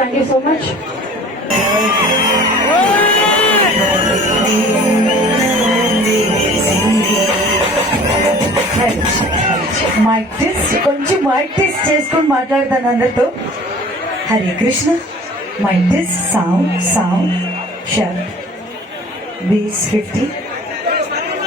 Thank you so much. Mic test కొంచెం mic test చేసుకొని మాట్లాడతాను అందరితో. Hare Krishna. Mic test. Sound sharp bass 50.